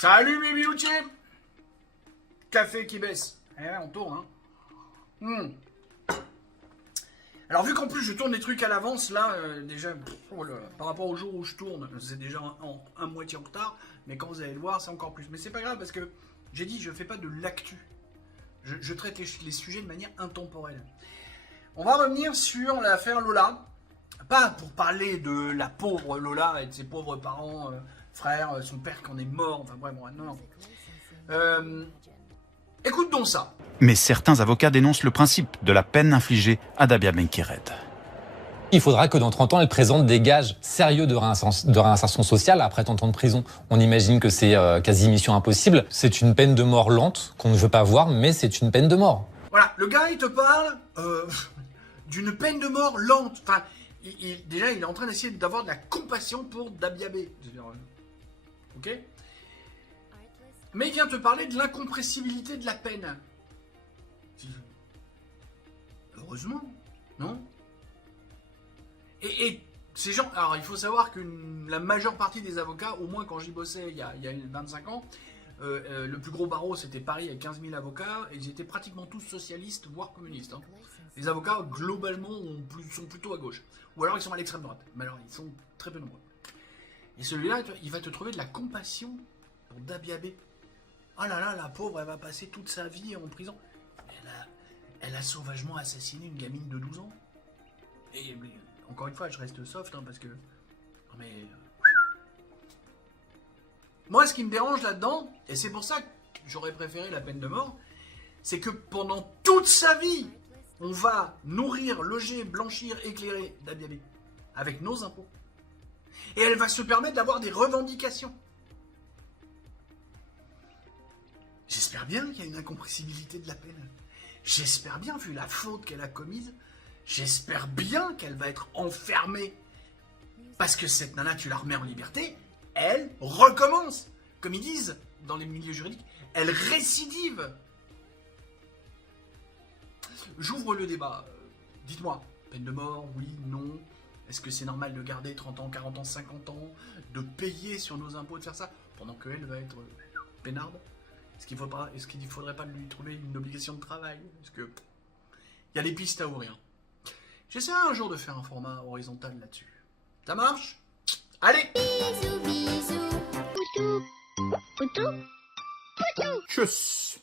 Salut mes bijoutiers. Café qui baisse. Eh ouais, on tourne, hein. Alors vu qu'en plus je tourne des trucs à l'avance, là, déjà, oh là là, par rapport au jour où je tourne, c'est déjà un moitié en retard, mais quand vous allez le voir, c'est encore plus. Mais c'est pas grave parce que j'ai dit, je fais pas de l'actu. Je traite les sujets de manière intemporelle. On va revenir sur l'affaire Lola. Pas pour parler de la pauvre Lola et de ses pauvres parents, frères, son père qui en est mort, enfin bref, non. Écoute donc ça. Mais certains avocats dénoncent le principe de la peine infligée à Dabia Benkired. Il faudra que dans 30 ans, elle présente des gages sérieux de réinsertion sociale. Après tant de temps de prison, on imagine que c'est quasi mission impossible. C'est une peine de mort lente qu'on ne veut pas voir, mais c'est une peine de mort. Voilà, le gars, il te parle d'une peine de mort lente. Enfin, déjà, il est en train d'essayer d'avoir de la compassion pour Dabia B. Ok ? Mais il vient te parler de l'incompressibilité de la peine. Heureusement, non ? Et ces gens... Alors, il faut savoir que la majeure partie des avocats, au moins quand j'y bossais il y a 25 ans, le plus gros barreau, c'était Paris avec 15 000 avocats, et ils étaient pratiquement tous socialistes, voire communistes. Hein. Les avocats, globalement, sont plutôt à gauche. Ou alors ils sont à l'extrême droite. Mais alors, ils sont très peu nombreux. Et celui-là, il va te trouver de la compassion pour Dabia B. Oh là là, la pauvre, elle va passer toute sa vie en prison. Elle a sauvagement assassiné une gamine de 12 ans. Et encore une fois, je reste soft, hein, parce que... Non mais... Moi, ce qui me dérange là-dedans, et c'est pour ça que j'aurais préféré la peine de mort, c'est que pendant toute sa vie, on va nourrir, loger, blanchir, éclairer Dabia B avec nos impôts. Et elle va se permettre d'avoir des revendications. J'espère bien qu'il y a une incompressibilité de la peine. J'espère bien, vu la faute qu'elle a commise, j'espère bien qu'elle va être enfermée. Parce que cette nana, tu la remets en liberté, elle recommence. Comme ils disent dans les milieux juridiques, elle récidive. J'ouvre le débat. Dites-moi, peine de mort, oui, non. Est-ce que c'est normal de garder 30 ans, 40 ans, 50 ans, de payer sur nos impôts, de faire ça, pendant qu'elle va être peinarde? Est-ce qu'il ne faudrait pas lui trouver une obligation de travail? Parce que il y a des pistes à ouvrir. J'essaierai un jour de faire un format horizontal là-dessus. Ça marche? Allez! Bisous, bisous, poutou, poutou, poutou. Tchuss!